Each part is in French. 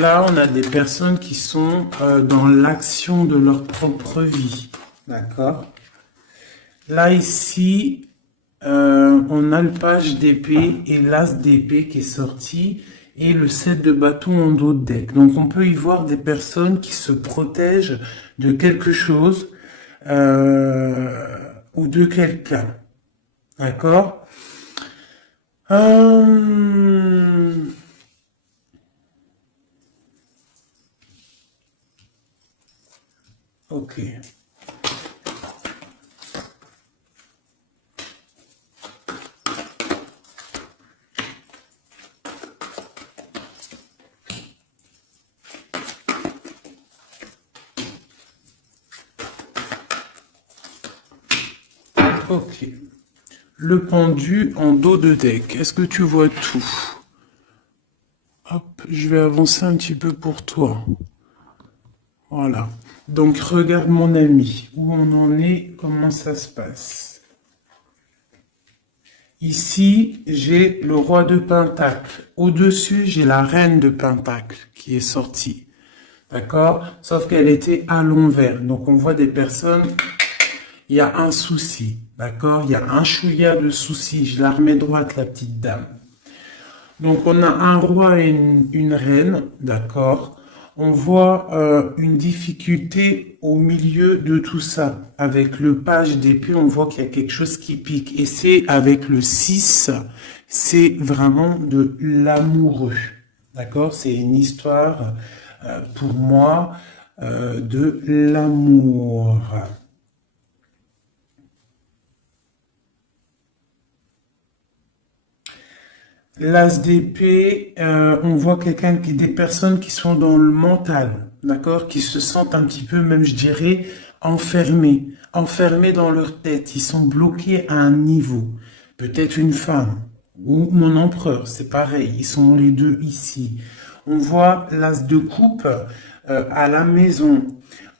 Là, on a des personnes qui sont dans l'action de leur propre vie. D'accord? Là, ici, on a le page d'épée et l'as d'épée qui est sorti et le 7 de bâton en dos de deck. Donc, on peut y voir des personnes qui se protègent de quelque chose ou de quelqu'un. D'accord? Ok. Ok. Le pendu en dos de deck. Est-ce que tu vois tout? Hop, je vais avancer un petit peu pour toi. Voilà. Donc, regarde mon ami. Où on en est, comment ça se passe. Ici, j'ai le roi de Pentacle. Au-dessus, j'ai la reine de Pentacle qui est sortie. D'accord? Sauf qu'elle était à l'envers. Donc, on voit des personnes... Il y a un souci, d'accord? Il y a un chouïa de souci. Je la remets droite, la petite dame. Donc, on a un roi et une reine, d'accord? On voit une difficulté au milieu de tout ça. Avec le page d'épée, on voit qu'il y a quelque chose qui pique. Et c'est avec le 6, c'est vraiment de l'amoureux, d'accord? C'est une histoire, pour moi, de l'amour. L'as d'épée, on voit des personnes qui sont dans le mental, d'accord, qui se sentent un petit peu, même je dirais, enfermés dans leur tête. Ils sont bloqués à un niveau. Peut-être une femme ou mon empereur, c'est pareil. Ils sont les deux ici. On voit l'as de coupe à la maison.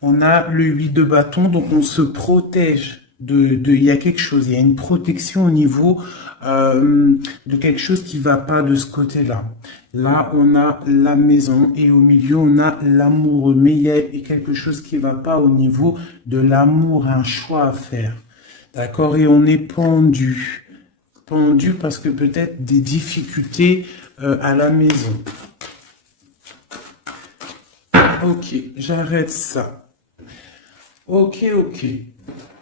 On a le 8 de bâton, donc on se protège il y a quelque chose, il y a une protection au niveau de quelque chose qui va pas de ce côté-là. Là, on a la maison et au milieu, on a l'amoureux. Mais il y a quelque chose qui va pas au niveau de l'amour, un choix à faire. D'accord? Et on est pendu. Pendu parce que peut-être des difficultés à la maison. Ok, j'arrête ça. Ok.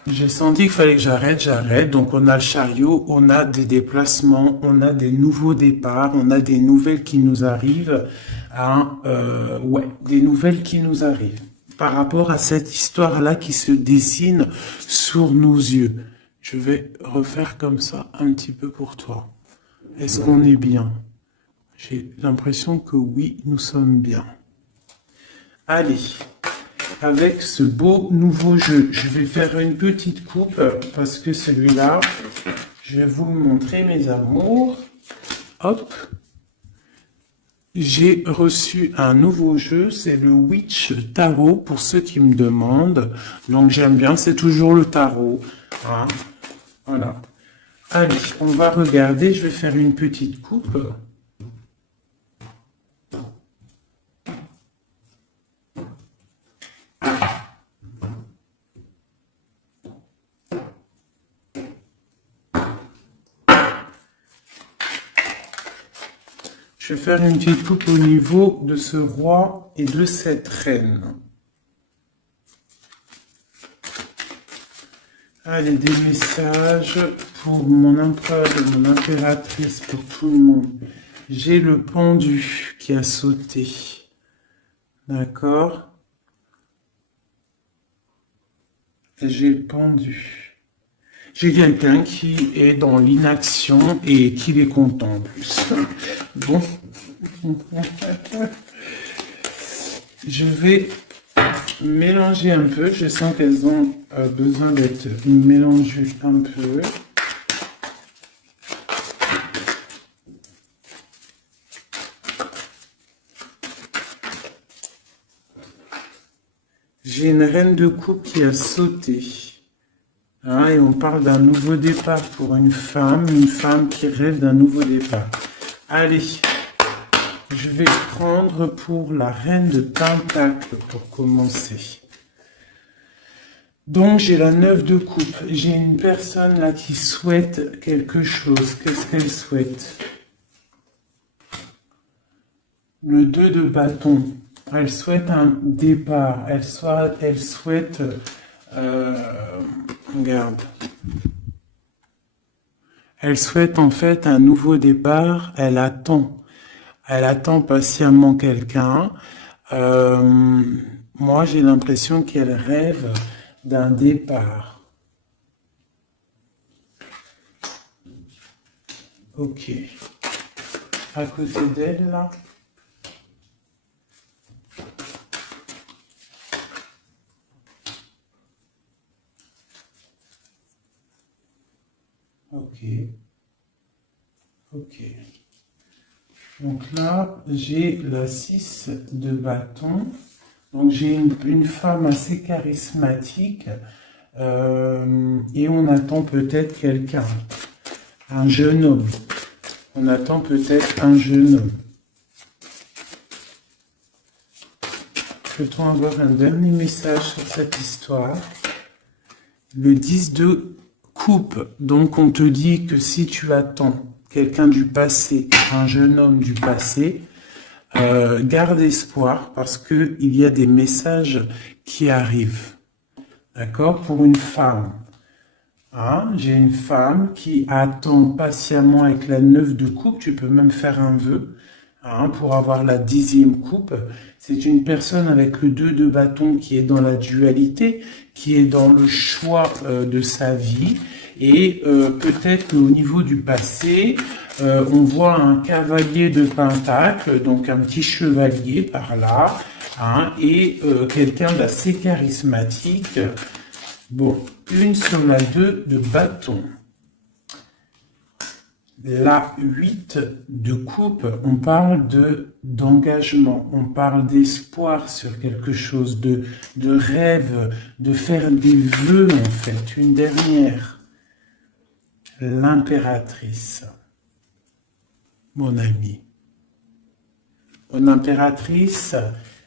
J'ai senti qu'il fallait que j'arrête. Donc on a le chariot, on a des déplacements, on a des nouveaux départs, on a des nouvelles qui nous arrivent. Des nouvelles qui nous arrivent par rapport à cette histoire-là qui se dessine sur nos yeux. Je vais refaire comme ça un petit peu pour toi. Est-ce qu'on est bien? J'ai l'impression que oui, nous sommes bien. Allez. Avec ce beau nouveau jeu, je vais faire une petite coupe parce que celui-là, je vais vous le montrer, mes amours. Hop. J'ai reçu un nouveau jeu, c'est le Witch Tarot pour ceux qui me demandent. Donc j'aime bien, c'est toujours le tarot. Hein. Voilà. Allez, on va regarder, je vais faire une petite coupe. Je vais faire une petite coupe au niveau de ce roi et de cette reine. Allez, des messages pour mon empereur et mon impératrice, pour tout le monde. J'ai le pendu qui a sauté. D'accord? J'ai le pendu. J'ai quelqu'un qui est dans l'inaction et qui est content en plus. Bon. Je vais mélanger un peu. Je sens qu'elles ont besoin d'être mélangées un peu. J'ai une reine de coupe qui a sauté. Hein, et on parle d'un nouveau départ pour une femme qui rêve d'un nouveau départ. Allez, je vais prendre pour la reine de Pentacle pour commencer. Donc, j'ai la 9 de coupe. J'ai une personne là qui souhaite quelque chose. Qu'est-ce qu'elle souhaite? Le 2 de bâton. Elle souhaite un départ. Elle souhaite... regarde. Elle souhaite en fait un nouveau départ. Elle attend. Elle attend patiemment quelqu'un. Moi, j'ai l'impression qu'elle rêve d'un départ. Ok. À côté d'elle, là. Ok. Ok. Donc là, j'ai la 6 de bâton. Donc j'ai une femme assez charismatique et on attend peut-être quelqu'un, un jeune homme. On attend peut-être un jeune homme. Peut-on avoir un dernier message sur cette histoire? Le 10 de coupe. Donc on te dit que si tu attends quelqu'un du passé, un jeune homme du passé, garde espoir parce que il y a des messages qui arrivent. D'accord? Pour une femme. Hein? J'ai une femme qui attend patiemment avec la 9 de coupe. Tu peux même faire un vœu pour avoir la 10e coupe. C'est une personne avec le 2 de bâton qui est dans la dualité, qui est dans le choix de sa vie. Et peut-être au niveau du passé, on voit un cavalier de pentacle, donc un petit chevalier par là, et quelqu'un d'assez charismatique. Bon, une sur la 2 de bâton. La 8 de coupe, on parle d'engagement, on parle d'espoir sur quelque chose, de rêve, de faire des vœux en fait. Une dernière. L'impératrice, mon ami. Mon impératrice,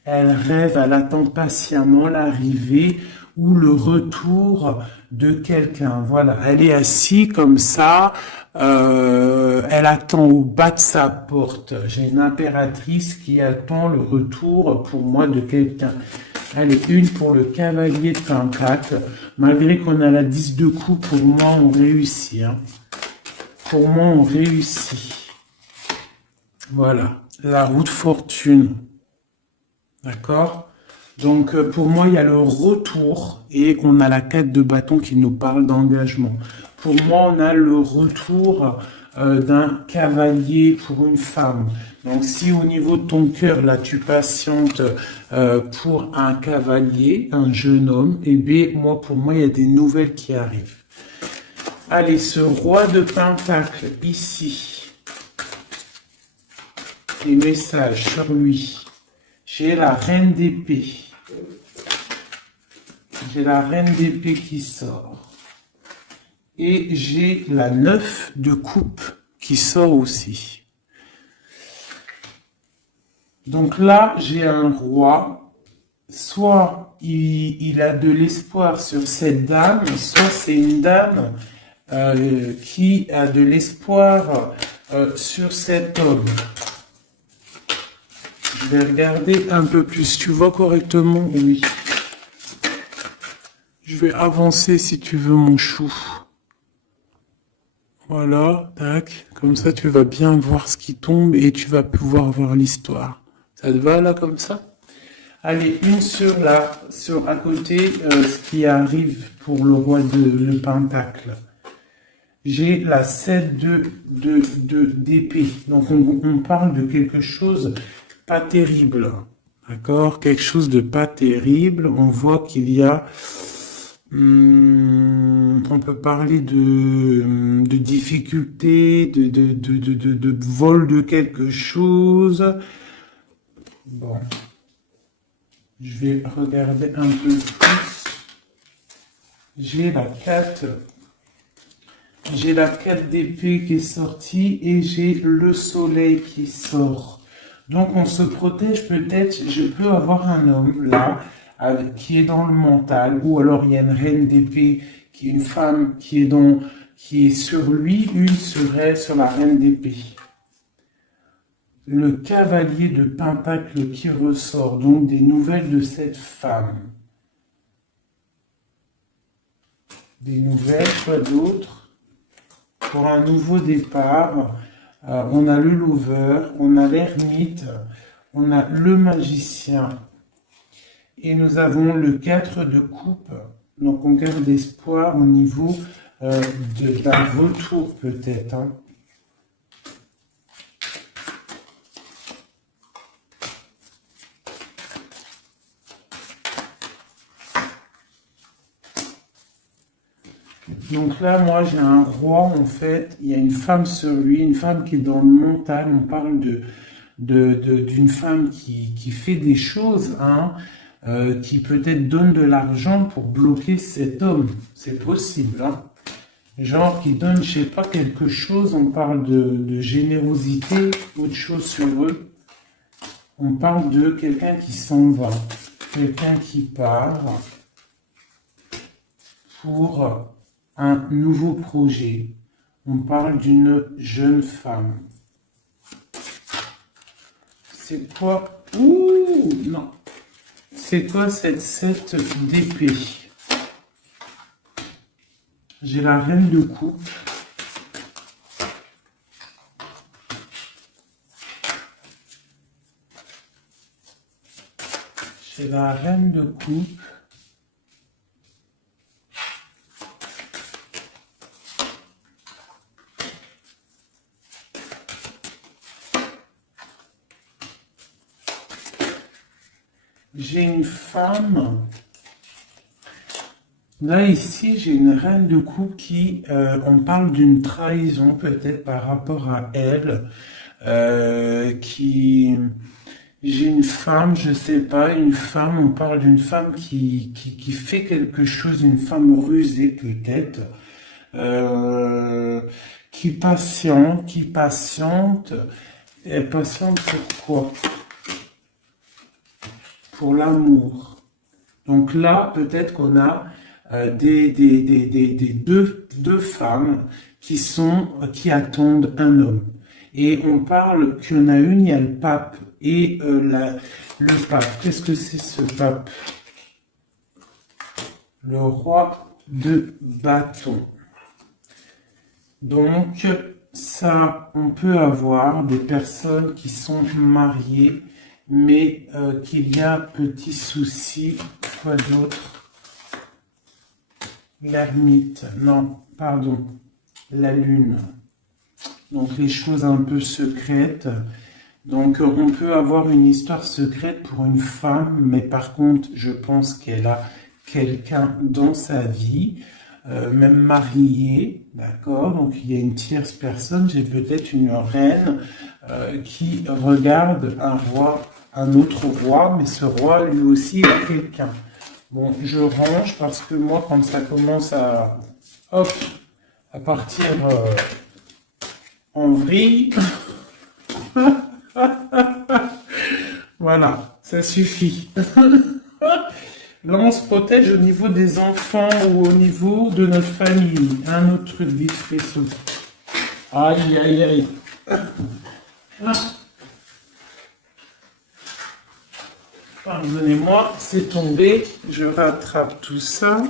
elle rêve, elle attend patiemment l'arrivée ou le retour de quelqu'un. Voilà, elle est assise comme ça, elle attend au bas de sa porte. J'ai une impératrice qui attend le retour pour moi de quelqu'un. Allez, une pour le cavalier de pentacle. Malgré qu'on a la 10 de coupe, pour moi, on réussit. Pour moi, on réussit. Voilà, la roue de fortune. D'accord? Donc, pour moi, il y a le retour et on a la 4 de bâton qui nous parle d'engagement. Pour moi, on a le retour d'un cavalier pour une femme. Donc, si au niveau de ton cœur, là, tu patientes pour un cavalier, un jeune homme, eh bien, pour moi, il y a des nouvelles qui arrivent. Allez, ce roi de pentacle, ici, les messages sur lui. J'ai la reine d'épée. J'ai la reine d'épée qui sort. Et j'ai la 9 de coupe qui sort aussi. Donc là, j'ai un roi. Soit il a de l'espoir sur cette dame, soit c'est une dame qui a de l'espoir sur cet homme. Je vais regarder un peu plus. Tu vois correctement? Oui. Je vais avancer si tu veux, mon chou. Voilà, tac. Comme ça, tu vas bien voir ce qui tombe et tu vas pouvoir voir l'histoire. Ça te va là comme ça? Allez, une sur à côté, ce qui arrive pour le roi le pentacle. J'ai la 7 d'épée. Donc on parle de quelque chose pas terrible. D'accord? Quelque chose de pas terrible. On voit qu'il y a... on peut parler de difficulté, de vol de quelque chose. Bon. Je vais regarder un peu plus. J'ai la 4. J'ai la 4 d'épée qui est sortie et j'ai le soleil qui sort. Donc on se protège peut-être, je peux avoir un homme là, qui est dans le mental, ou alors il y a une reine d'épée, qui est une femme qui est sur lui, une serait sur la reine d'épée. Le cavalier de Pentacle qui ressort, donc des nouvelles de cette femme. Des nouvelles, quoi d'autre? Pour un nouveau départ, on a le lover, on a l'ermite, on a le magicien. Et nous avons le 4 de coupe. Donc on garde espoir au niveau d'un retour peut-être. Hein. Donc là, moi, j'ai un roi, en fait. Il y a une femme sur lui, une femme qui est dans le mental. On parle d'une femme qui fait des choses, hein, qui peut-être donne de l'argent pour bloquer cet homme. C'est possible, hein. Genre qui donne, je sais pas, quelque chose. On parle de générosité, autre chose sur eux. On parle de quelqu'un qui s'en va, quelqu'un qui part pour un nouveau projet. On parle d'une jeune femme. C'est quoi? Ouh, non. C'est quoi cette 7 d'épée? J'ai la reine de coupe. J'ai la reine de coupe. J'ai une femme. Là, ici, j'ai une reine de coupe qui, on parle d'une trahison peut-être par rapport à elle, j'ai une femme, je sais pas, une femme, on parle d'une femme qui fait quelque chose, une femme rusée peut-être, qui patiente, et patiente pour quoi? Pour l'amour. Donc là, peut-être qu'on a deux femmes qui attendent un homme. Et on parle qu'il y en a une, il y a le pape et le pape. Qu'est-ce que c'est ce pape? Le roi de bâton. Donc, ça, on peut avoir des personnes qui sont mariées, mais qu'il y a petit souci. Quoi d'autre? L'ermite, non, pardon, la lune. Donc les choses un peu secrètes. Donc on peut avoir une histoire secrète pour une femme, mais par contre, je pense qu'elle a quelqu'un dans sa vie, même marié, d'accord? Donc il y a une tierce personne, j'ai peut-être une reine qui regarde un roi, un autre roi, mais ce roi lui aussi a quelqu'un. Bon, je range parce que moi, quand ça commence à partir en vrille, voilà, ça suffit. Là, on se protège au niveau des enfants ou au niveau de notre famille. Un autre truc vite fait. Aïe, aïe, aïe. Pardonnez-moi, c'est tombé. Je rattrape tout ça.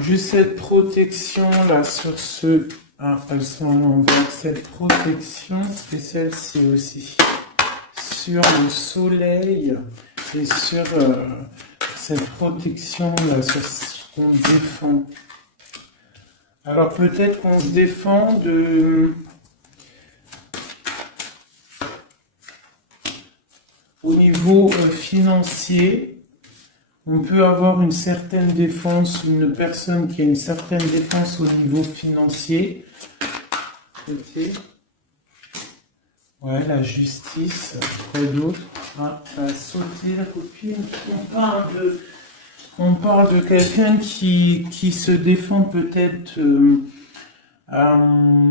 Juste cette protection là sur ce. Ah, elles sont à l'envers. Cette protection, c'est celle-ci aussi. Sur le soleil et sur cette protection là, sur ce qu'on défend. Alors peut-être qu'on se défend au niveau financier. On peut avoir une certaine défense, une personne qui a une certaine défense au niveau financier. Ok. Ouais, la justice. Quoi d'autre? Ah, ça a sauté la copine. On parle On parle de quelqu'un qui se défend peut-être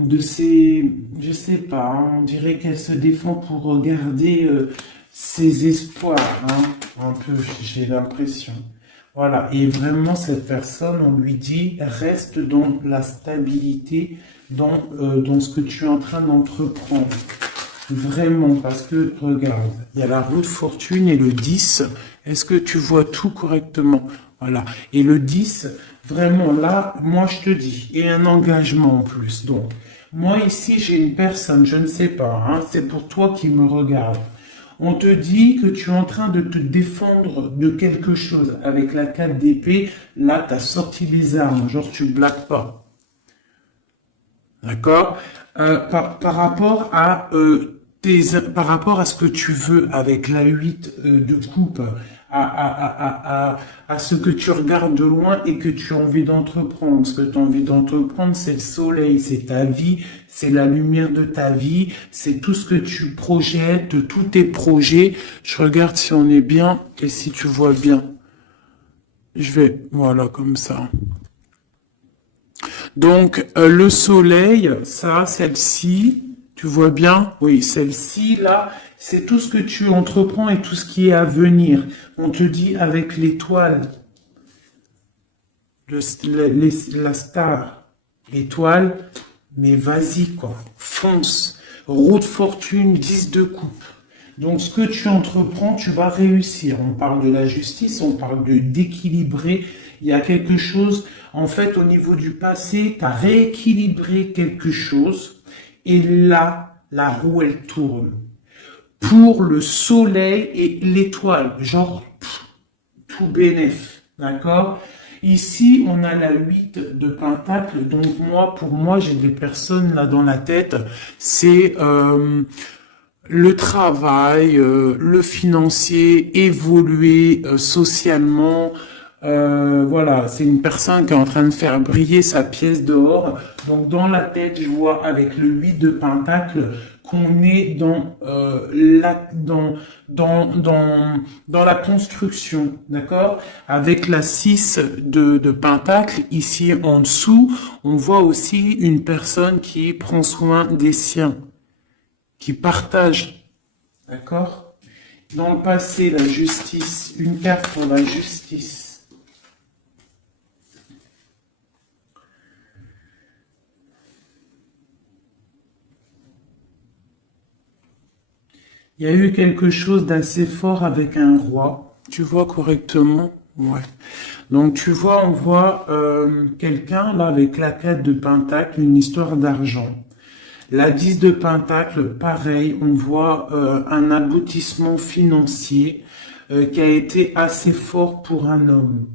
de ses... Je sais pas, hein, on dirait qu'elle se défend pour garder ses espoirs, hein, un peu, j'ai l'impression. Voilà, et vraiment cette personne, on lui dit, reste dans la stabilité, dans ce que tu es en train d'entreprendre. Vraiment, parce que, regarde, il y a la roue de fortune et le 10. Est-ce que tu vois tout correctement? Voilà. Et le 10, vraiment là, moi je te dis, et un engagement en plus. Donc, moi ici, j'ai une personne, je ne sais pas, hein, c'est pour toi qui me regarde. On te dit que tu es en train de te défendre de quelque chose. Avec la 4 d'épée, là, tu as sorti les armes, genre tu blagues pas. D'accord? Par rapport à par rapport à ce que tu veux avec la 8 de coupe, à ce que tu regardes de loin et que tu as envie d'entreprendre. Ce que tu as envie d'entreprendre, c'est le soleil, c'est ta vie, c'est la lumière de ta vie, c'est tout ce que tu projettes, tous tes projets. Je regarde si on est bien et si tu vois bien. Je vais, voilà, comme ça. Donc, le soleil, ça, celle-ci, tu vois bien? Oui, celle-ci, là, c'est tout ce que tu entreprends et tout ce qui est à venir. On te dit avec l'étoile, la star, l'étoile, mais vas-y, quoi, fonce. Roue de fortune, 10 de coupe. Donc, ce que tu entreprends, tu vas réussir. On parle de la justice, on parle d'équilibrer. Il y a quelque chose, en fait, au niveau du passé, tu as rééquilibré quelque chose. Et là, la roue, elle tourne. Pour le soleil et l'étoile. Genre, tout bénef. D'accord? Ici, on a la 8 de pentacle. Donc, pour moi, j'ai des personnes là dans la tête. C'est... le travail, le financier, évoluer socialement. Voilà, c'est une personne qui est en train de faire briller sa pièce d'or. Donc dans la tête, je vois avec le 8 de pentacle qu'on est dans la construction, d'accord? Avec la 6 de pentacle, ici en dessous, on voit aussi une personne qui prend soin des siens, qui partage, d'accord? Dans le passé, la justice, une carte pour la justice. Il y a eu quelque chose d'assez fort avec un roi. Tu vois correctement? Ouais. Donc tu vois, on voit quelqu'un là avec la 4 de pentacle, une histoire d'argent. La 10 de pentacle, pareil, on voit un aboutissement financier qui a été assez fort pour un homme.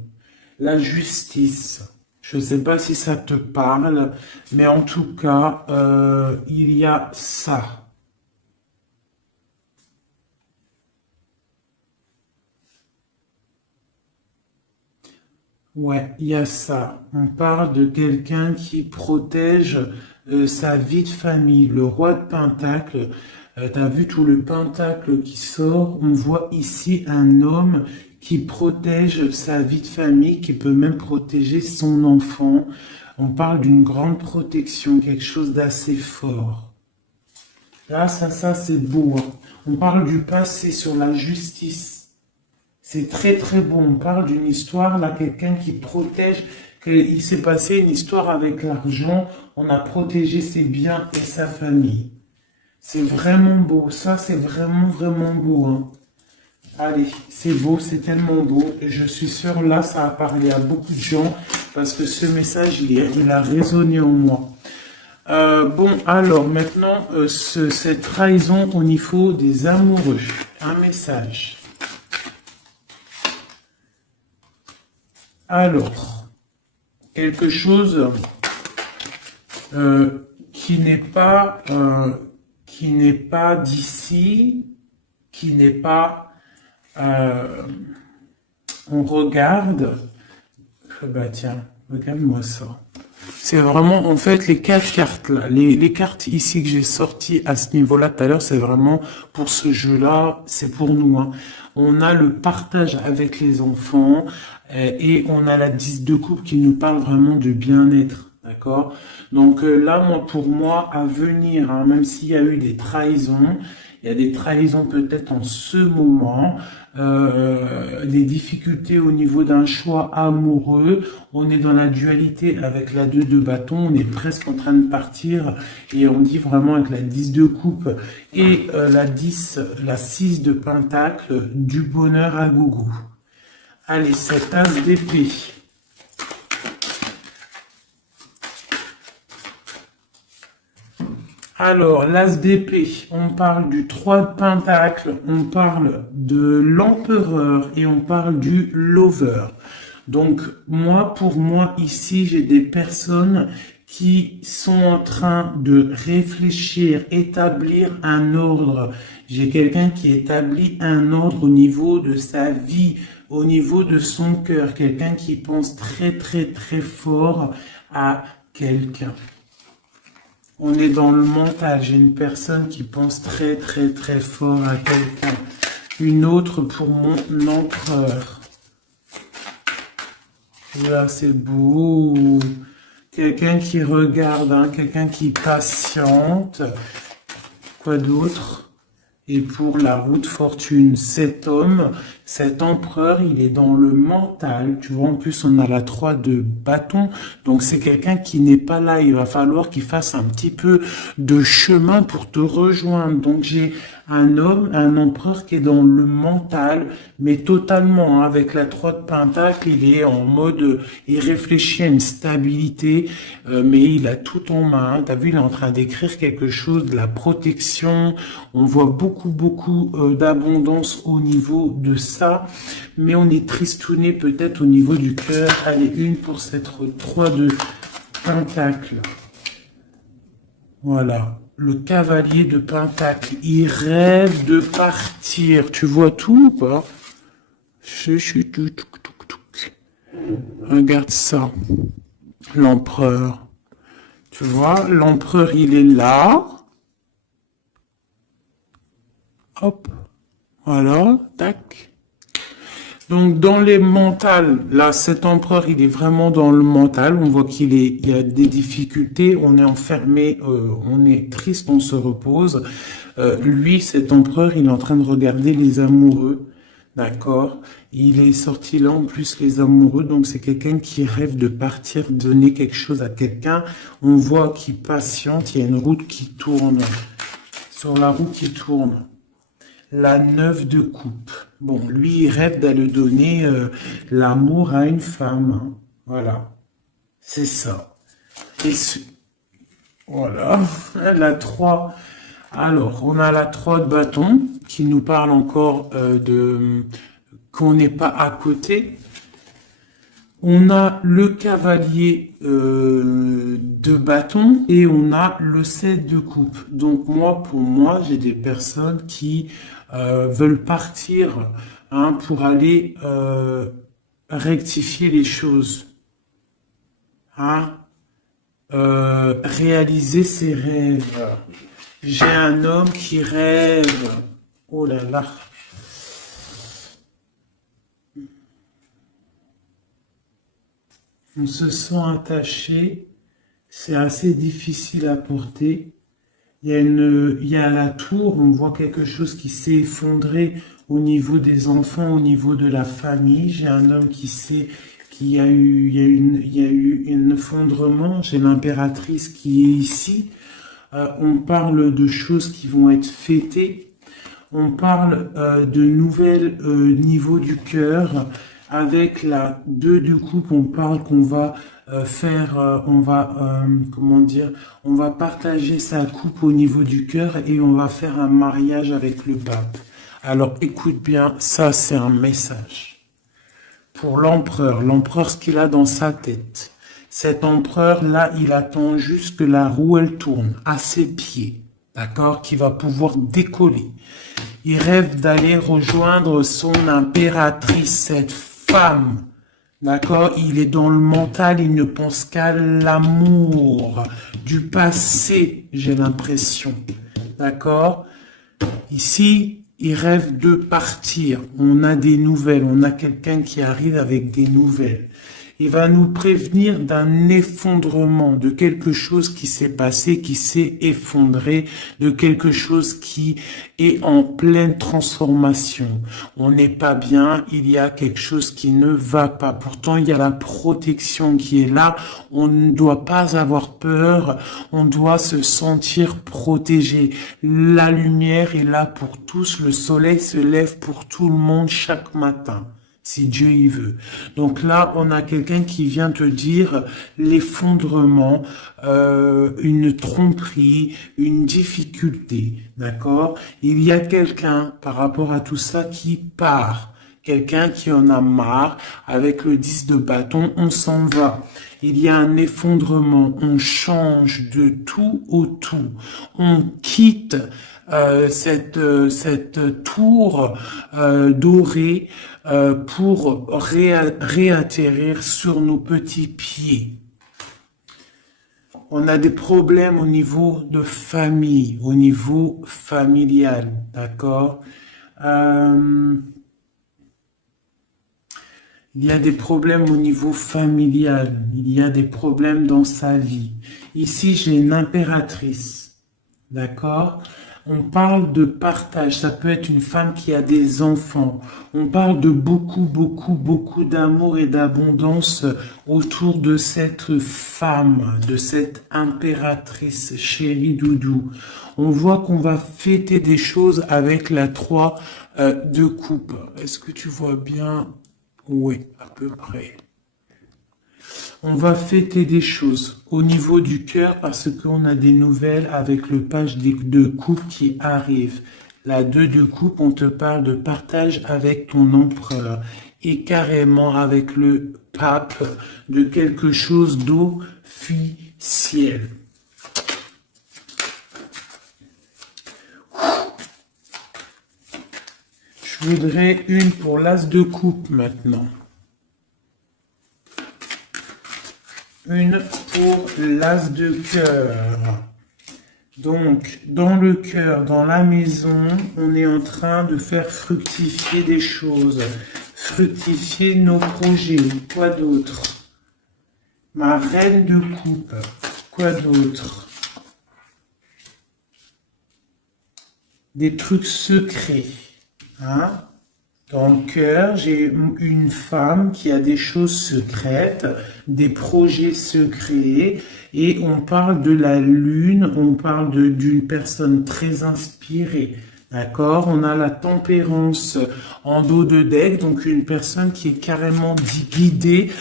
La justice, je ne sais pas si ça te parle, mais en tout cas, il y a ça. Ouais, il y a ça. On parle de quelqu'un qui protège sa vie de famille. Le roi de Pentacle, tu as vu tout le Pentacle qui sort. On voit ici un homme qui protège sa vie de famille, qui peut même protéger son enfant. On parle d'une grande protection, quelque chose d'assez fort. Là, ça c'est beau, hein. On parle du passé sur la justice. C'est très très bon. On parle d'une histoire, là, quelqu'un qui protège. Il s'est passé une histoire avec l'argent. On a protégé ses biens et sa famille. C'est vraiment beau. Ça, c'est vraiment vraiment beau, hein. Allez, c'est beau, c'est tellement beau. Et je suis sûr, là, ça a parlé à beaucoup de gens parce que ce message, il a résonné en moi. Bon, alors maintenant, cette trahison au niveau des amoureux. Un message. Alors, quelque chose qui n'est pas d'ici, qui n'est pas, on regarde, bah tiens, regarde-moi ça. C'est vraiment, en fait, les 4 cartes là, les cartes ici que j'ai sorties à ce niveau-là tout à l'heure, c'est vraiment pour ce jeu-là, c'est pour nous, hein. On a le partage avec les enfants, Et on a la 10 de coupe qui nous parle vraiment de bien-être. D'accord? Donc là, pour moi, à venir, hein, même s'il y a eu des trahisons, il y a des trahisons peut-être en ce moment, des difficultés au niveau d'un choix amoureux. On est dans la dualité avec la 2 de bâton, on est presque en train de partir et on dit vraiment avec la 10 de coupe et la 6 de pentacle, du bonheur à gogo. Allez, cette as d'épée. Alors, l'as d'épée, on parle du 3 de pentacle, on parle de l'empereur et on parle du lover. Donc, pour moi, ici, j'ai des personnes qui sont en train de réfléchir, établir un ordre. J'ai quelqu'un qui établit un ordre au niveau de sa vie, au niveau de son cœur, quelqu'un qui pense très, très, très fort à quelqu'un. On est dans le mental. J'ai une personne qui pense très, très, très fort à quelqu'un. Une autre pour mon empereur. Là, c'est beau. Quelqu'un qui regarde, hein, quelqu'un qui patiente. Quoi d'autre? Et pour la roue de fortune, cet homme, cet empereur, il est dans le mental. Tu vois, en plus, on a la 3 de bâton. Donc, c'est quelqu'un qui n'est pas là. Il va falloir qu'il fasse un petit peu de chemin pour te rejoindre. Donc, j'ai un homme, un empereur qui est dans le mental, mais totalement, hein, avec la 3 de pentacle, il est en mode, il réfléchit à une stabilité, mais il a tout en main. T'as vu, il est en train d'écrire quelque chose, de la protection. On voit beaucoup d'abondance au niveau de ça, mais on est tristouné peut-être au niveau du cœur. Allez, une pour cette 3 de pentacle. Voilà. Le cavalier de pentacle, il rêve de partir. Tu vois tout ou pas? Regarde ça. L'empereur. Tu vois, l'empereur, il est là. Hop. Voilà. Tac. Donc, dans les mentales, là, cet empereur, il est vraiment dans le mental. On voit il y a des difficultés. On est enfermé, on est triste, on se repose. Lui, cet empereur, il est en train de regarder les amoureux. D'accord? Il est sorti là, en plus, les amoureux. Donc, c'est quelqu'un qui rêve de partir, donner quelque chose à quelqu'un. On voit qu'il patiente. Il y a une route qui tourne. Sur la roue qui tourne. La 9 de coupe. Bon, lui, il rêve d'aller donner l'amour à une femme. Hein. Voilà. C'est ça. Et voilà. La 3. Alors, on a la 3 de bâton qui nous parle encore qu'on n'est pas à côté. On a le cavalier de bâton et on a le 7 de coupe. Donc pour moi, j'ai des personnes qui veulent partir hein, pour aller rectifier les choses. Hein, réaliser ses rêves. J'ai un homme qui rêve. Oh là là. On se sent attaché, c'est assez difficile à porter. Il y a la tour, on voit quelque chose qui s'est effondré au niveau des enfants, au niveau de la famille. J'ai un homme il y a eu un effondrement. J'ai l'impératrice qui est ici. On parle de choses qui vont être fêtées. On parle de nouvelles niveaux du cœur. Avec la 2 de coupe, on parle qu'on va on va partager sa coupe au niveau du cœur et on va faire un mariage avec le pape. Alors écoute bien, ça c'est un message. Pour l'empereur, ce qu'il a dans sa tête. Cet empereur-là, il attend juste que la roue, elle tourne à ses pieds. D'accord? Qui va pouvoir décoller. Il rêve d'aller rejoindre son impératrice, cette femme. D'accord? Il est dans le mental, il ne pense qu'à l'amour du passé, j'ai l'impression. D'accord? Ici, il rêve de partir. On a des nouvelles, on a quelqu'un qui arrive avec des nouvelles. Il va nous prévenir d'un effondrement, de quelque chose qui s'est passé, qui s'est effondré, de quelque chose qui est en pleine transformation. On n'est pas bien, il y a quelque chose qui ne va pas. Pourtant, il y a la protection qui est là. On ne doit pas avoir peur, on doit se sentir protégé. La lumière est là pour tous, le soleil se lève pour tout le monde chaque matin, si Dieu y veut. Donc là, on a quelqu'un qui vient te dire l'effondrement, une tromperie, une difficulté, d'accord? Il y a quelqu'un, par rapport à tout ça, qui part. Quelqu'un qui en a marre, avec le 10 de bâton, on s'en va. Il y a un effondrement, on change de tout au tout. On quitte cette tour dorée pour réatterrir sur nos petits pieds. On a des problèmes au niveau de famille, au niveau familial, d'accord? Il y a des problèmes au niveau familial, il y a des problèmes dans sa vie. Ici, j'ai une impératrice, d'accord? On parle de partage, ça peut être une femme qui a des enfants. On parle de beaucoup d'amour et d'abondance autour de cette femme, de cette impératrice, chérie doudou. On voit qu'on va fêter des choses avec la 3 de coupe. Est-ce que tu vois bien? Oui, à peu près. On va fêter des choses au niveau du cœur parce qu'on a des nouvelles avec le page de coupe qui arrive. La 2 de coupe, on te parle de partage avec ton empereur et carrément avec le pape de quelque chose d'officiel. Je voudrais une pour l'as de coupe maintenant. Une pour l'as de cœur. Donc, dans le cœur, dans la maison, on est en train de faire fructifier des choses. Fructifier nos projets. Quoi d'autre? Ma reine de coupe. Quoi d'autre? Des trucs secrets. Hein? Dans le cœur, j'ai une femme qui a des choses secrètes, des projets secrets, et on parle de la lune, on parle d'une personne très inspirée. D'accord? On a la tempérance en dos de deck, donc une personne qui est carrément guidée,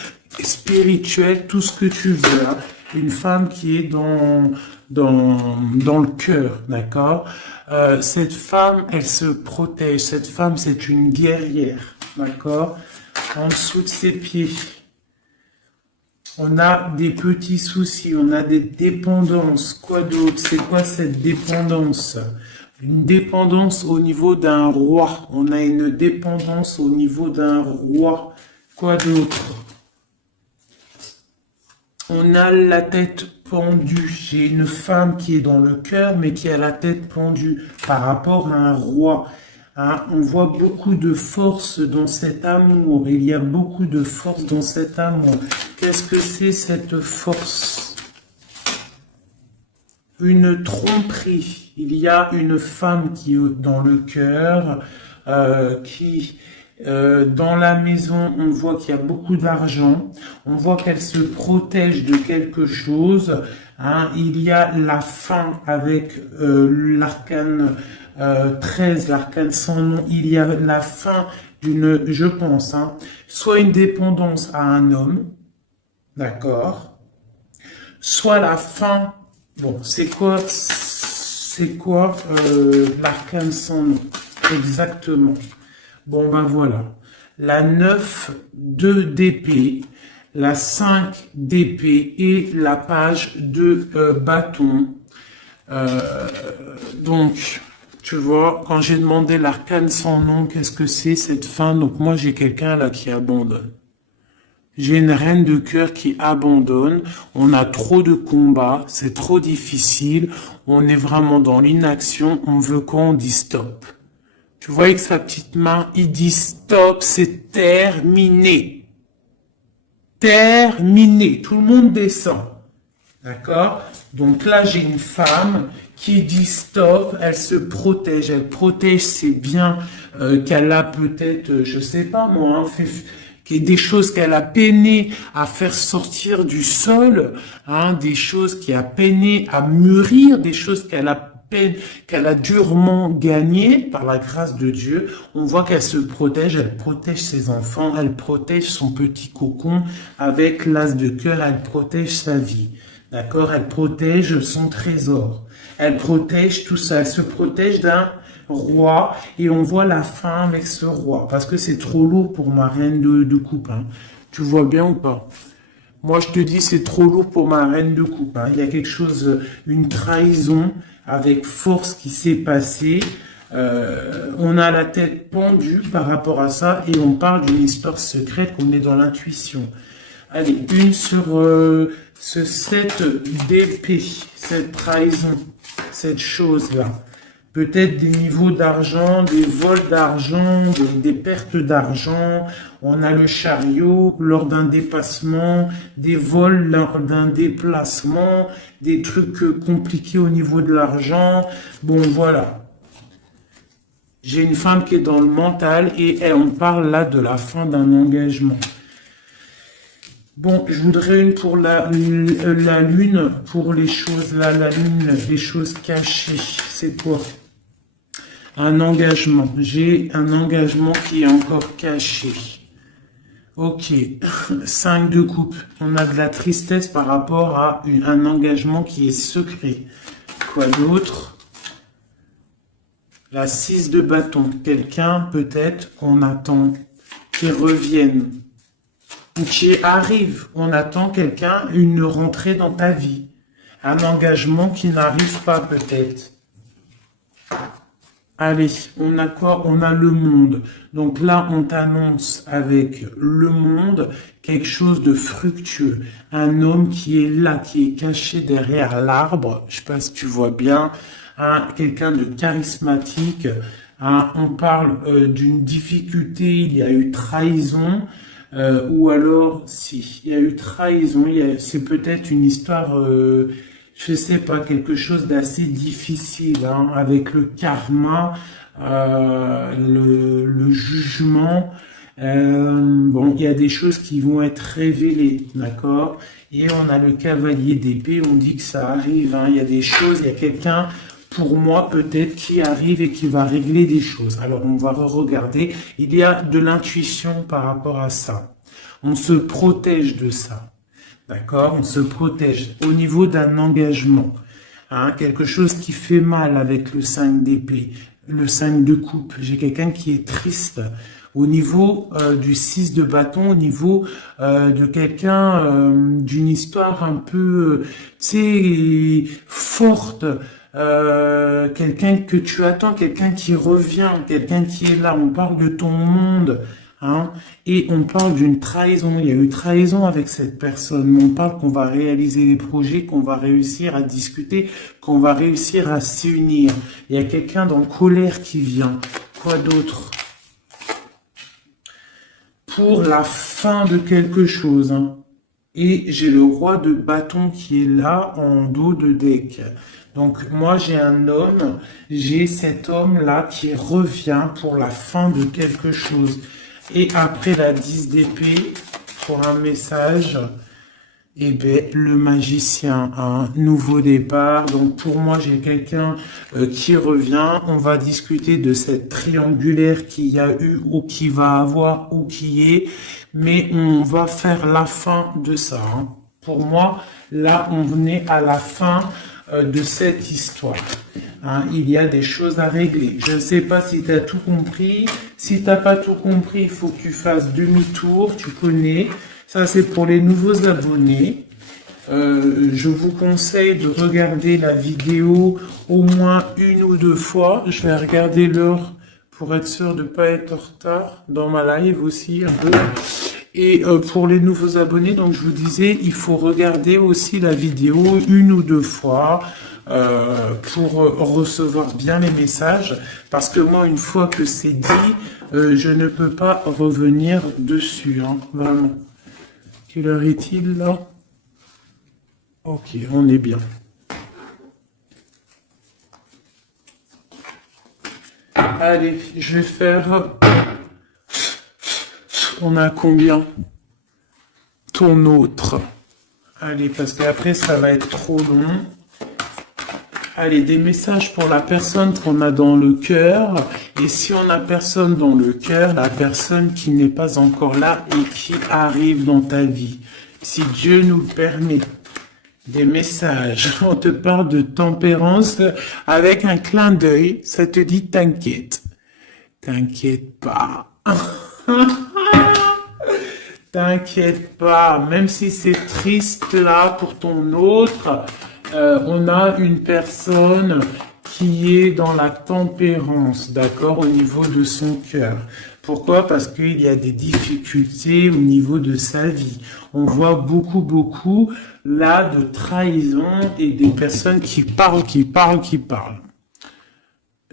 spirituelle, tout ce que tu veux. Hein? Une femme qui est dans le cœur, d'accord? Cette femme, elle se protège. Cette femme, c'est une guerrière, d'accord? En dessous de ses pieds, on a des petits soucis, on a des dépendances. Quoi d'autre? C'est quoi cette dépendance? Une dépendance au niveau d'un roi. On a une dépendance au niveau d'un roi. Quoi d'autre? On a la tête pendue. J'ai une femme qui est dans le cœur, mais qui a la tête pendue par rapport à un roi. Hein, on voit beaucoup de force dans cet amour. Il y a beaucoup de force dans cet amour. Qu'est-ce que c'est cette force? Une tromperie. Il y a une femme qui est dans le cœur, dans la maison, on voit qu'il y a beaucoup d'argent. On voit qu'elle se protège de quelque chose. Hein. Il y a la fin avec l'arcane 13, l'arcane sans nom. Il y a la fin d'une, je pense, hein, soit une dépendance à un homme, d'accord, soit la fin. Bon, c'est quoi l'arcane sans nom exactement? Bon, ben voilà. La 9 d'épée, la 5 d'épée et la page de bâton. Donc, tu vois, quand j'ai demandé l'arcane sans nom, qu'est-ce que c'est cette fin? Donc moi, j'ai quelqu'un là qui abandonne. J'ai une reine de cœur qui abandonne. On a trop de combats, c'est trop difficile. On est vraiment dans l'inaction. On veut qu'on dise stop. Tu vois avec sa petite main, il dit stop, c'est terminé. Terminé. Tout le monde descend. D'accord? Donc là, j'ai une femme qui dit stop, elle se protège. Elle protège ses biens qu'elle a peut-être, je sais pas moi, hein, des choses qu'elle a peiné à faire sortir du sol, hein, des choses qui a peiné à mûrir, des choses qu'elle a durement gagné par la grâce de Dieu. On voit qu'elle se protège, elle protège ses enfants, elle protège son petit cocon avec l'as de cœur, elle protège sa vie. D'accord? Elle protège son trésor. Elle protège tout ça. Elle se protège d'un roi et on voit la fin avec ce roi parce que c'est trop lourd pour ma reine de coupe. Hein. Tu vois bien ou pas? Moi, je te dis, c'est trop lourd pour ma reine de coupe. Hein. Il y a quelque chose, une trahison avec force qui s'est passée. On a la tête pendue par rapport à ça et on parle d'une histoire secrète qu'on est dans l'intuition. Allez, une sur ce 7 d'épée, cette trahison, cette chose-là. Peut-être des niveaux d'argent, des vols d'argent, des pertes d'argent. On a le chariot lors d'un dépassement, des vols lors d'un déplacement, des trucs compliqués au niveau de l'argent. Bon, voilà. J'ai une femme qui est dans le mental et on parle là de la fin d'un engagement. Bon, je voudrais une pour la lune, pour les choses là, la lune, les choses cachées. C'est quoi? Un engagement. J'ai un engagement qui est encore caché. Ok. 5 de coupe. On a de la tristesse par rapport à un engagement qui est secret. Quoi d'autre? La 6 de bâton. Quelqu'un, peut-être, qu'on attend qui revienne. Ou qui arrive. On attend quelqu'un, une rentrée dans ta vie. Un engagement qui n'arrive pas, peut-être. Allez, on a quoi? On a le monde. Donc là, on t'annonce avec le monde quelque chose de fructueux. Un homme qui est là, qui est caché derrière l'arbre. Je sais pas si tu vois bien. Quelqu'un de charismatique. On parle d'une difficulté. Il y a eu trahison. Ou alors, si, il y a eu trahison. C'est peut-être une histoire... je sais pas, quelque chose d'assez difficile, hein, avec le karma, le jugement. Bon, il y a des choses qui vont être révélées, d'accord? Et on a le cavalier d'épée, on dit que ça arrive, hein, il y a des choses, il y a quelqu'un, pour moi peut-être, qui arrive et qui va régler des choses. Alors on va regarder, il y a de l'intuition par rapport à ça. On se protège de ça. D'accord? On se protège au niveau d'un engagement. Hein, quelque chose qui fait mal avec le 5 d'épée, le 5 de coupe. J'ai quelqu'un qui est triste. Au niveau du 6 de bâton, au niveau de quelqu'un d'une histoire un peu, tu sais, forte. Quelqu'un que tu attends, quelqu'un qui revient, quelqu'un qui est là. On parle de ton monde. Hein, et on parle d'une trahison, il y a eu trahison avec cette personne, on parle qu'on va réaliser des projets, qu'on va réussir à discuter, qu'on va réussir à s'unir. Il y a quelqu'un dans colère qui vient. Quoi d'autre? Pour la fin de quelque chose. Hein. Et j'ai le roi de bâton qui est là en dos de deck. Donc moi j'ai un homme, j'ai cet homme-là qui revient pour la fin de quelque chose. Et après la 10 d'épée, pour un message, eh ben, le magicien, un nouveau départ. Donc pour moi, j'ai quelqu'un qui revient. On va discuter de cette triangulaire qu'il y a eu ou qui va avoir ou qui est. Mais on va faire la fin de ça. Hein. Pour moi, là, on venait à la fin de cette histoire. Hein, il y a des choses à régler. Je ne sais pas si tu as tout compris. Si tu n'as pas tout compris, il faut que tu fasses demi-tour. Tu connais. Ça, c'est pour les nouveaux abonnés. Je vous conseille de regarder la vidéo au moins 1 ou 2 fois. Je vais regarder l'heure pour être sûr de ne pas être en retard dans ma live aussi un peu. Et pour les nouveaux abonnés, donc je vous disais, il faut regarder aussi la vidéo 1 ou 2 fois pour recevoir bien les messages. Parce que moi, une fois que c'est dit, je ne peux pas revenir dessus, hein, vraiment. Quelle heure est-il là? Ok, on est bien. Allez, je vais faire... On a combien? Ton autre. Allez, parce qu'après, ça va être trop long. Allez, des messages pour la personne qu'on a dans le cœur. Et si on n'a personne dans le cœur, la personne qui n'est pas encore là et qui arrive dans ta vie. Si Dieu nous le permet. Des messages. On te parle de tempérance avec un clin d'œil. Ça te dit t'inquiète. T'inquiète pas. T'inquiète pas, même si c'est triste là pour ton autre, on a une personne qui est dans la tempérance, d'accord, au niveau de son cœur. Pourquoi? Parce qu'il y a des difficultés au niveau de sa vie. On voit beaucoup là de trahison et des personnes qui parlent.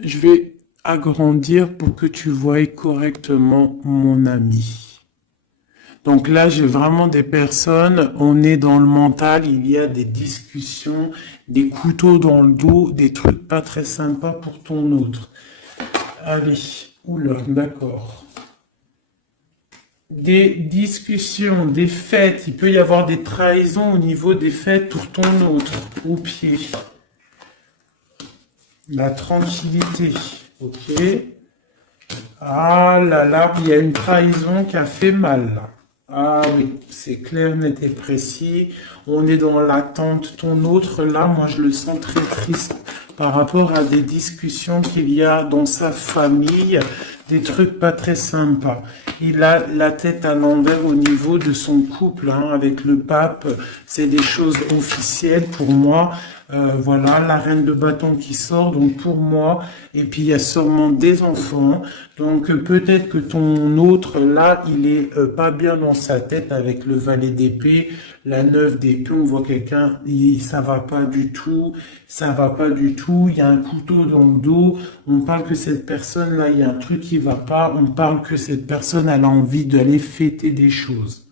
Je vais agrandir pour que tu voies correctement mon ami. Donc là, j'ai vraiment des personnes, on est dans le mental, il y a des discussions, des couteaux dans le dos, des trucs pas très sympas pour ton autre. Allez, oula, d'accord. Des discussions, des fêtes, il peut y avoir des trahisons au niveau des fêtes pour ton autre, au pied. La tranquillité, ok. Ah là là, il y a une trahison qui a fait mal là. Ah oui, c'est clair, net et précis. On est dans l'attente. Ton autre, là, moi, je le sens très triste par rapport à des discussions qu'il y a dans sa famille, des trucs pas très sympas. Il a la tête à l'envers au niveau de son couple, hein, avec le pape. C'est des choses officielles pour moi. Voilà, la reine de bâton qui sort, donc pour moi, et puis il y a sûrement des enfants, donc peut-être que ton autre, là, il est pas bien dans sa tête avec le valet d'épée, la 9 d'épée, on voit quelqu'un, ça va pas du tout, il y a un couteau dans le dos, on parle que cette personne-là, il y a un truc qui va pas, on parle que cette personne, elle a envie d'aller fêter des choses.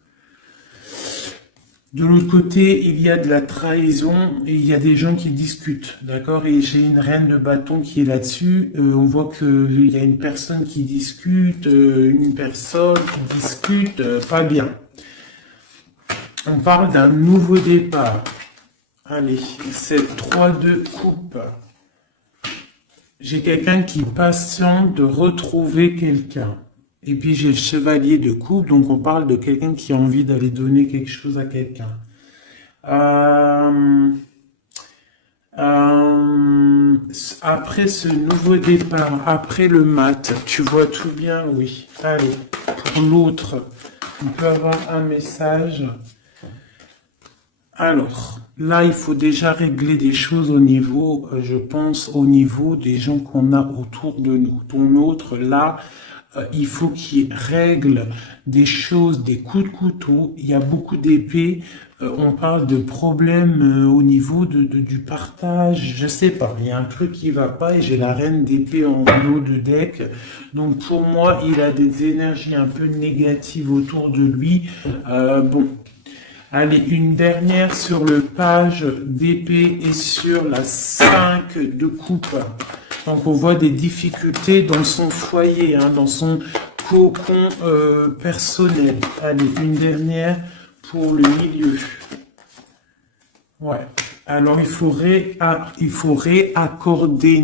De l'autre côté, il y a de la trahison et il y a des gens qui discutent, d'accord? Et j'ai une reine de bâton qui est là-dessus. On voit qu'il y a une personne qui discute, pas bien. On parle d'un nouveau départ. Allez, c'est 3-2 coupe. J'ai quelqu'un qui patiente de retrouver quelqu'un. Et puis j'ai le chevalier de coupe, donc on parle de quelqu'un qui a envie d'aller donner quelque chose à quelqu'un. Après ce nouveau départ, après le mat, tu vois tout bien, oui. Allez, pour l'autre, on peut avoir un message. Alors, là, il faut déjà régler des choses au niveau, je pense, au niveau des gens qu'on a autour de nous. Ton autre, là, il faut qu'il règle des choses, des coups de couteau. Il y a beaucoup d'épées. On parle de problèmes au niveau du partage. Je sais pas. Il y a un truc qui va pas et j'ai la reine d'épée en haut de deck. Donc pour moi, il a des énergies un peu négatives autour de lui. Bon. Allez, une dernière sur le page d'épée et sur la 5 de coupe. Donc on voit des difficultés dans son foyer, hein, dans son cocon personnel. Allez, une dernière pour le milieu. Ouais. Alors il faut réaccorder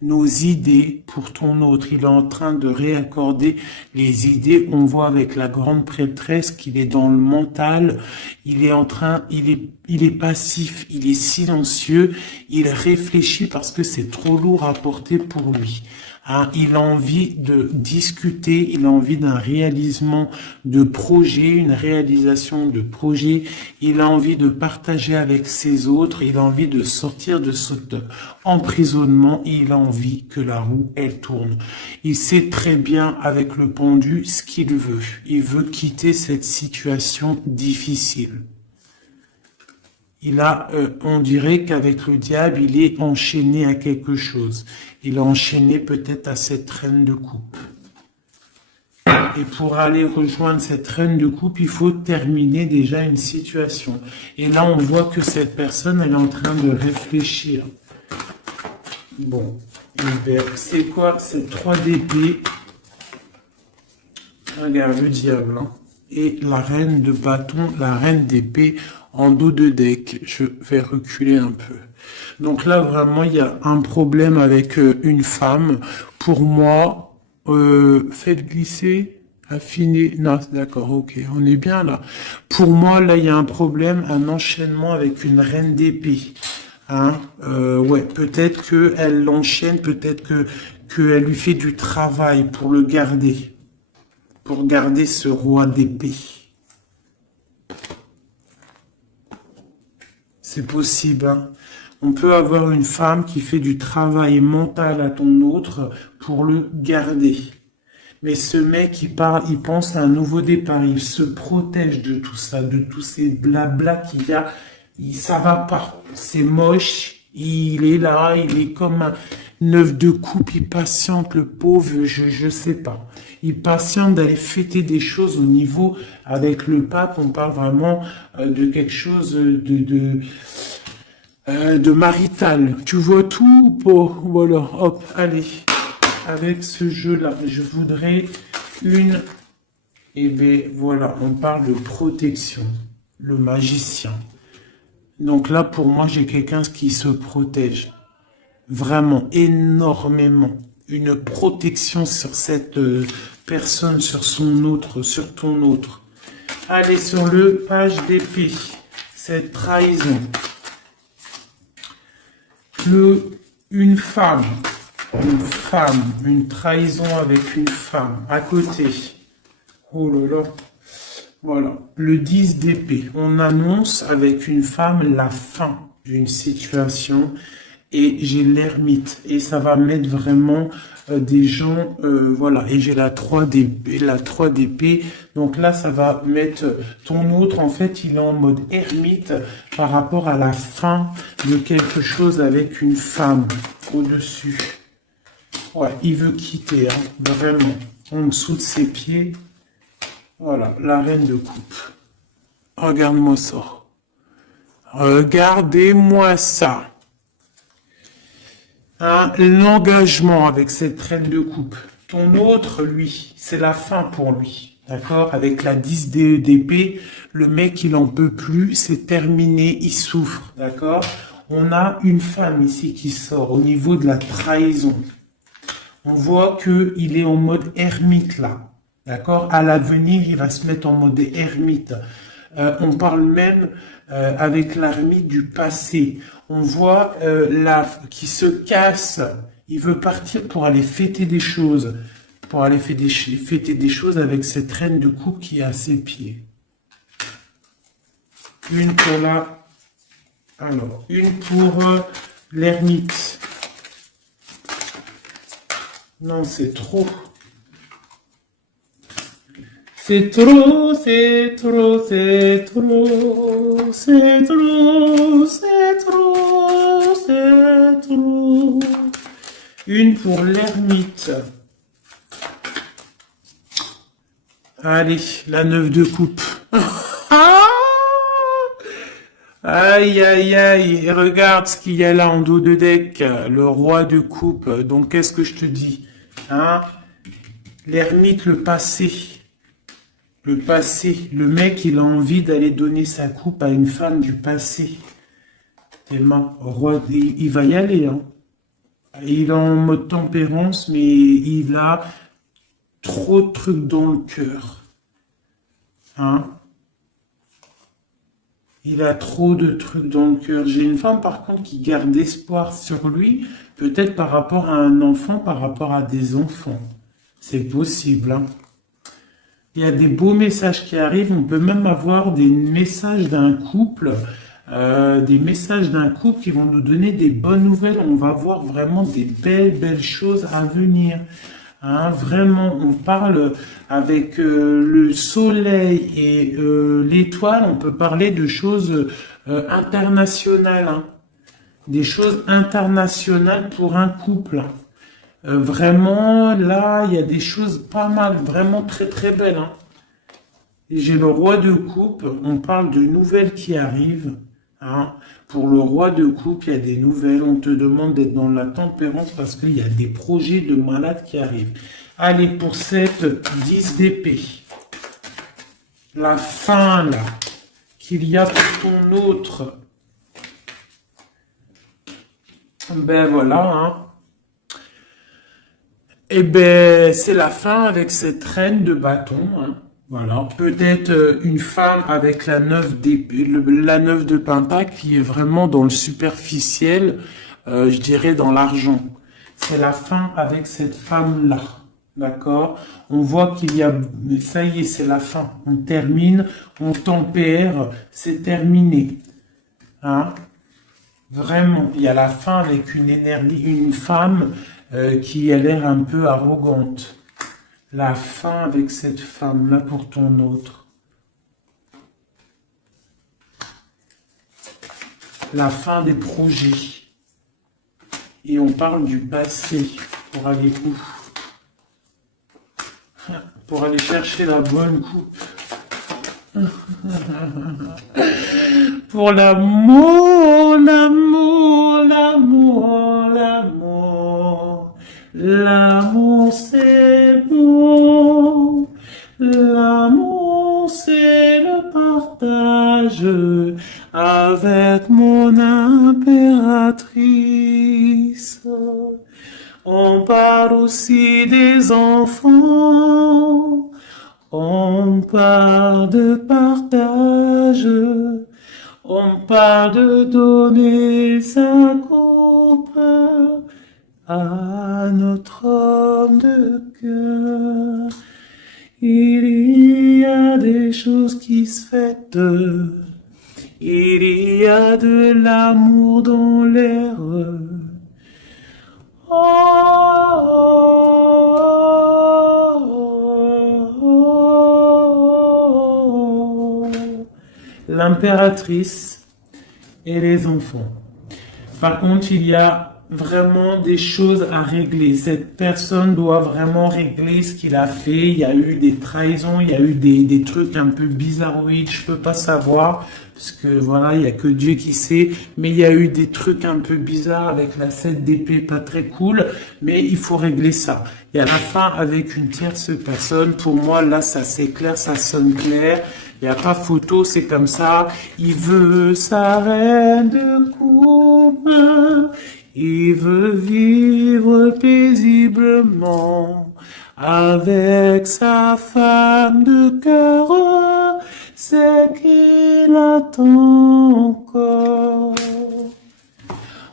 nos idées pour ton autre. Il est en train de réaccorder les idées. On voit avec la grande prêtresse qu'il est dans le mental. Il est passif, il est silencieux. Il réfléchit parce que c'est trop lourd à porter pour lui. Hein, il a envie de discuter, il a envie d'un réalisation de projet, une réalisation de projet, il a envie de partager avec ses autres, il a envie de sortir de cet emprisonnement, il a envie envie que la roue, elle tourne. Il sait très bien avec le pendu ce qu'il veut. Il veut quitter cette situation difficile. On dirait qu'avec le diable, il est enchaîné à quelque chose. Il est enchaîné peut-être à cette reine de coupe. Et pour aller rejoindre cette reine de coupe, il faut terminer déjà une situation. Et là, on voit que cette personne, elle est en train de réfléchir. Bon, c'est quoi? C'est 3 d'épée. Regarde, le diable. Hein. Et la reine de bâton, la reine d'épée en dos de deck. Je vais reculer un peu. Donc là, vraiment, il y a un problème avec une femme. Pour moi, faites glisser, affiner. Non, d'accord, ok, on est bien là. Pour moi, là, il y a un problème, un enchaînement avec une reine d'épée. Hein, ouais, peut-être qu'elle l'enchaîne, peut-être qu'elle lui fait du travail pour le garder. Pour garder ce roi d'épée. C'est possible, hein. On peut avoir une femme qui fait du travail mental à ton autre pour le garder. Mais ce mec, il pense à un nouveau départ. Il se protège de tout ça, de tous ces blabla qu'il y a. Ça va pas. C'est moche. Il est là, il est comme un neuf de coupe. Il patiente, le pauvre, je sais pas. Il patiente d'aller fêter des choses au niveau avec le pape. On parle vraiment de quelque chose de marital. Tu vois tout pour, voilà, hop, allez. Avec ce jeu-là, je voudrais une, et bien voilà, on parle de protection, le magicien. Donc là, pour moi, j'ai quelqu'un qui se protège, vraiment, énormément. Une protection sur cette personne, sur son autre, sur ton autre. Allez, sur le page d'épée, cette trahison. Une femme, une trahison avec une femme à côté. Oh là là. Voilà, le 10 d'épée. On annonce avec une femme la fin d'une situation et j'ai l'ermite. Et ça va mettre vraiment des gens, voilà. Et j'ai la 3 d'épée. Donc là, ça va mettre ton autre, en fait, il est en mode ermite par rapport à la fin de quelque chose avec une femme au-dessus. Ouais, il veut quitter, hein, vraiment. En dessous de ses pieds. Voilà, la reine de coupe. Regarde-moi ça. Regardez-moi ça. Hein, l'engagement avec cette reine de coupe. Ton autre, lui, c'est la fin pour lui. D'accord? Avec la 10 d'épée, le mec, il en peut plus, c'est terminé, il souffre. D'accord? On a une femme ici qui sort au niveau de la trahison. On voit qu'il est en mode ermite là. D'accord? À l'avenir, il va se mettre en mode ermite. On parle même avec l'ermite du passé. On voit qui se casse. Il veut partir pour aller fêter des choses. Pour aller fêter des choses avec cette reine de coupe qui est à ses pieds. Une pour la... Alors, une pour l'ermite. Non, c'est trop. C'est trop, c'est trop, c'est trop, c'est trop, c'est trop, c'est trop. Une pour l'ermite. Allez, la 9 de coupe. Aïe, aïe, aïe. Regarde ce qu'il y a là en dos de deck. Le roi de coupe. Donc, qu'est-ce que je te dis? Hein? L'ermite, le passé. Le passé, le mec, il a envie d'aller donner sa coupe à une femme du passé. Tellement, roi, il va y aller, hein. Il est en mode tempérance, mais il a trop de trucs dans le cœur. Hein? Il a trop de trucs dans le cœur. J'ai une femme, par contre, qui garde espoir sur lui, peut-être par rapport à un enfant, par rapport à des enfants. C'est possible, hein. Il y a des beaux messages qui arrivent. On peut même avoir des messages d'un couple des messages d'un couple qui vont nous donner des bonnes nouvelles. On va voir vraiment des belles choses à venir. Hein, vraiment, on parle avec le soleil et l'étoile, on peut parler de choses internationales, hein. Des choses internationales pour un couple. Vraiment, là, il y a des choses pas mal, vraiment très belles, hein. J'ai le roi de coupe, on parle de nouvelles qui arrivent. Hein. Pour le roi de coupe, il y a des nouvelles, on te demande d'être dans la tempérance parce qu'il y a des projets de malades qui arrivent. Allez, pour cette 10 d'épée, la fin là, qu'il y a pour ton autre, ben voilà, hein. Et ben c'est la fin avec cette reine de bâton, hein. Voilà, peut-être une femme avec la 9 la 9 de pentacle qui est vraiment dans le superficiel, je dirais dans l'argent. C'est la fin avec cette femme-là, d'accord? On voit qu'il y a, ça y est, c'est la fin. On termine, on tempère, c'est terminé. Hein? Vraiment, il y a la fin avec une énergie, une femme qui a l'air un peu arrogante. La fin avec cette femme-là pour ton autre. La fin des projets. Et on parle du passé. Pour aller où? Pour aller chercher la bonne coupe. Pour l'amour, l'amour, l'amour, l'amour. L'amour c'est bon, l'amour c'est le partage avec mon impératrice. On parle aussi des enfants, on parle de partage, on parle de donner sa coupe à notre homme de cœur. Il y a des choses qui se fêtent, il y a de l'amour dans l'air. Oh, oh, oh, oh. L'impératrice et les enfants. Par contre, il y a vraiment des choses à régler. Cette personne doit vraiment régler ce qu'il a fait. Il y a eu des trahisons, il y a eu des trucs un peu bizarroïdes, je peux pas savoir, parce que voilà, il y a que Dieu qui sait, mais il y a eu des trucs un peu bizarres avec la 7 d'épée, pas très cool, mais il faut régler ça. Et à la fin, avec une tierce personne, pour moi, là, ça c'est clair, ça sonne clair. Il n'y a pas photo, c'est comme ça. Il veut sa reine de coupe. Il veut vivre paisiblement avec sa femme de cœur. C'est qu'il attend encore.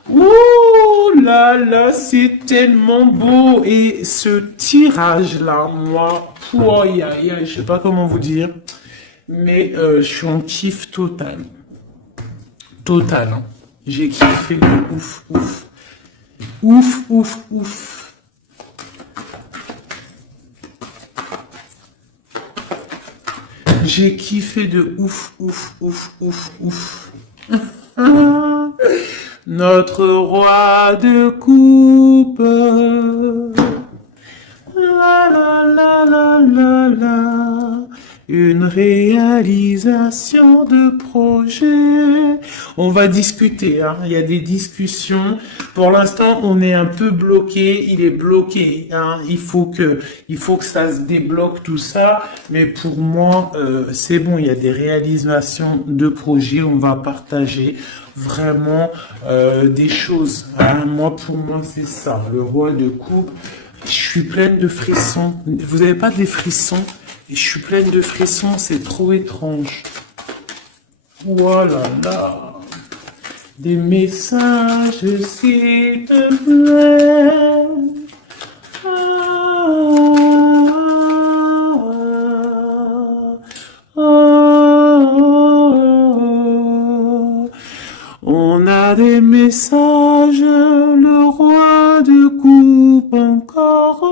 Ouh là là, c'est tellement beau. Et ce tirage-là, moi, je sais pas comment vous dire. Mais je suis en kiff total. Total. Hein. J'ai kiffé de ouf. Ouf. J'ai kiffé de ouf. Notre roi de coupe. La. Une réalisation de projet. On va discuter, hein. Il y a des discussions. Pour l'instant, on est un peu bloqué. Il est bloqué, hein. Il faut que ça se débloque tout ça. Mais pour moi, c'est bon. Il y a des réalisations de projet. On va partager vraiment des choses. Hein. Pour moi, c'est ça. Le roi de coupe. Je suis pleine de frissons. Vous n'avez pas des frissons? Et je suis pleine de frissons, c'est trop étrange. Voilà, là. Des messages, s'il te plaît. et message, le roi de coupe encore.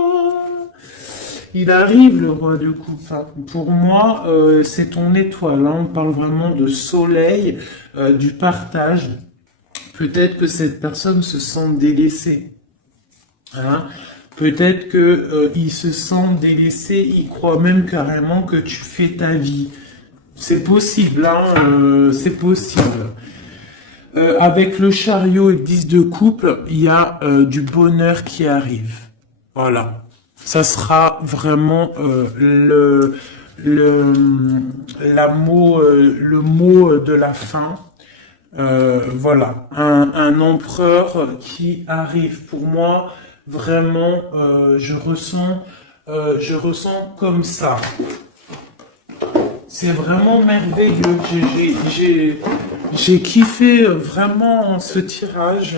Il arrive, le roi de coupe. Hein. Pour moi, c'est ton étoile. Hein. On parle vraiment de soleil, du partage. Peut-être que cette personne se sent délaissée. Hein. Peut-être que il se sent délaissé. Il croit même carrément que tu fais ta vie. C'est possible. Hein, c'est possible. Avec le chariot et 10 de coupe, il y a du bonheur qui arrive. Voilà. Ça sera vraiment le mot de la fin. Voilà, un empereur qui arrive. Pour moi, vraiment, je ressens comme ça. C'est vraiment merveilleux. J'ai kiffé vraiment ce tirage.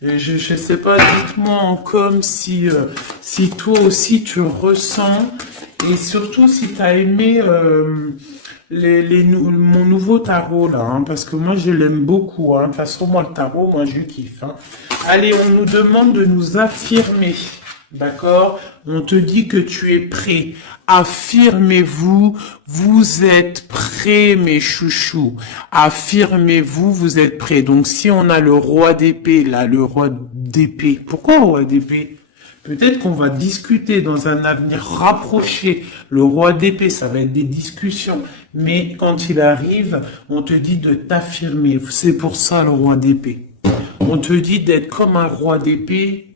Je sais pas, dites-moi en com si toi aussi tu ressens, et surtout si tu as aimé mon nouveau tarot là, hein, parce que moi je l'aime beaucoup. Hein. De toute façon, moi le tarot, moi je kiffe. Hein. Allez, on nous demande de nous affirmer. D'accord? On te dit que tu es prêt. Affirmez-vous, vous êtes prêts, mes chouchous. Affirmez-vous, vous êtes prêts. Donc, si on a le roi d'épée, là, le roi d'épée. Pourquoi roi d'épée? Peut-être qu'on va discuter dans un avenir rapproché. Le roi d'épée, ça va être des discussions. Mais quand il arrive, on te dit de t'affirmer. C'est pour ça le roi d'épée. On te dit d'être comme un roi d'épée.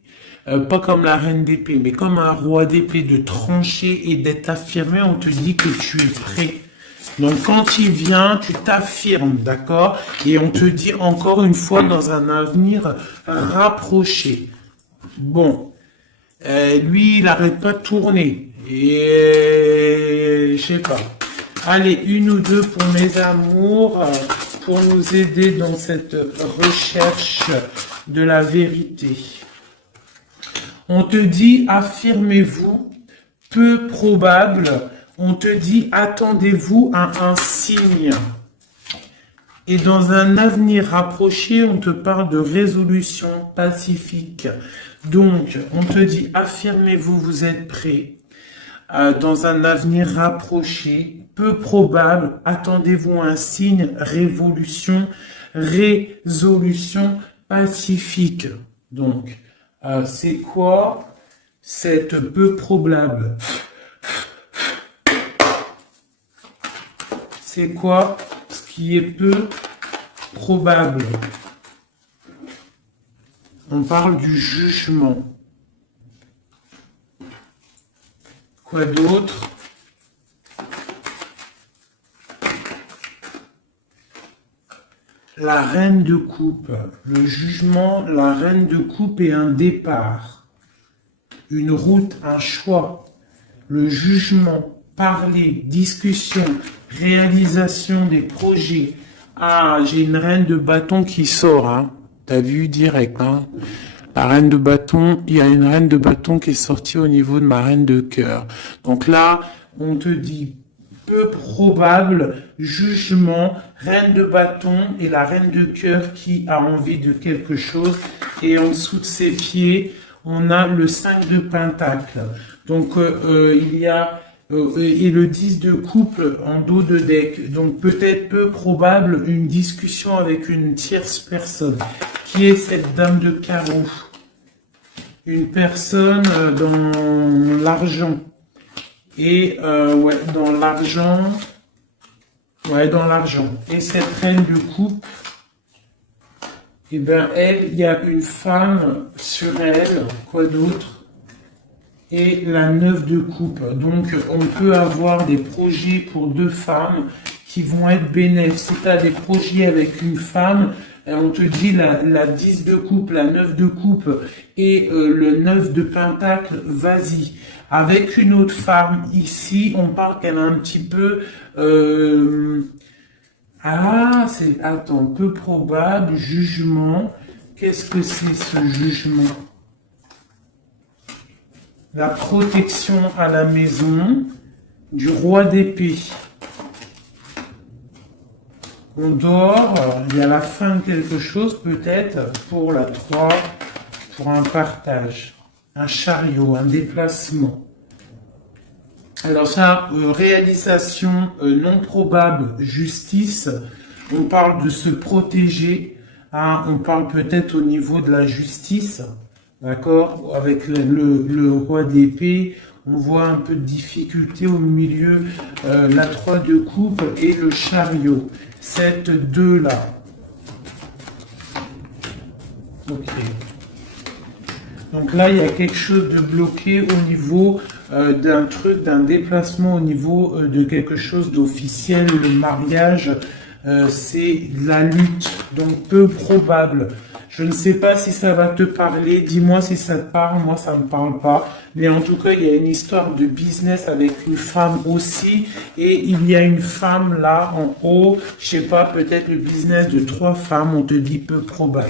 Pas comme la reine d'épée, mais comme un roi d'épée, de trancher et d'être affirmé. On te dit que tu es prêt. Donc quand il vient, tu t'affirmes, d'accord? Et on te dit encore une fois dans un avenir rapproché. Bon, lui, il n'arrête pas de tourner. Et je sais pas. Allez, une ou deux pour mes amours, pour nous aider dans cette recherche de la vérité. On te dit, affirmez-vous, peu probable. On te dit, attendez-vous à un signe. Et dans un avenir rapproché, on te parle de résolution pacifique. Donc, on te dit, affirmez-vous, vous êtes prêts. Dans un avenir rapproché, peu probable, attendez-vous à un signe, résolution pacifique. Donc, c'est quoi cette peu probable? C'est quoi ce qui est peu probable? On parle du jugement. Quoi d'autre? La reine de coupe, le jugement, la reine de coupe est un départ, une route, un choix, le jugement, parler, discussion, réalisation des projets. Ah, j'ai une reine de bâton qui sort, hein. T'as vu direct, hein. La reine de bâton, il y a une reine de bâton qui est sortie au niveau de ma reine de cœur. Donc là, on te dit peu probable, jugement, reine de bâton et la reine de cœur qui a envie de quelque chose. Et en dessous de ses pieds, on a le 5 de pentacle. Donc il y a et le 10 de coupe en dos de deck. Donc peut-être peu probable une discussion avec une tierce personne. Qui est cette dame de carreau? Une personne dans l'argent. Et ouais, dans l'argent. Ouais, dans l'argent. Et cette reine de coupe, eh ben elle, il y a une femme sur elle. Quoi d'autre? Et la 9 de coupe. Donc on peut avoir des projets pour deux femmes qui vont être bénéfiques. Si tu as des projets avec une femme, on te dit la 10 de coupe, la 9 de coupe et le 9 de pentacle, vas-y. Avec une autre femme, ici, on parle qu'elle a un petit peu... Ah, c'est... Attends, peu probable, jugement. Qu'est-ce que c'est ce jugement? La protection à la maison du roi d'épée. On dort, il y a la fin de quelque chose peut-être pour la 3, pour un partage, un chariot, un déplacement. Alors ça, réalisation non probable, justice, on parle de se protéger, hein, on parle peut-être au niveau de la justice, d'accord, avec le roi d'épée, on voit un peu de difficulté au milieu, la 3 de coupe et le chariot, cette 2 là. Ok. Donc là, il y a quelque chose de bloqué au niveau d'un truc, d'un déplacement, au niveau de quelque chose d'officiel. Le mariage, c'est la lutte, donc peu probable. Je ne sais pas si ça va te parler. Dis-moi si ça te parle. Moi, ça ne me parle pas. Mais en tout cas, il y a une histoire de business avec une femme aussi. Et il y a une femme là, en haut. Je sais pas, peut-être le business de 3 femmes. On te dit peu probable.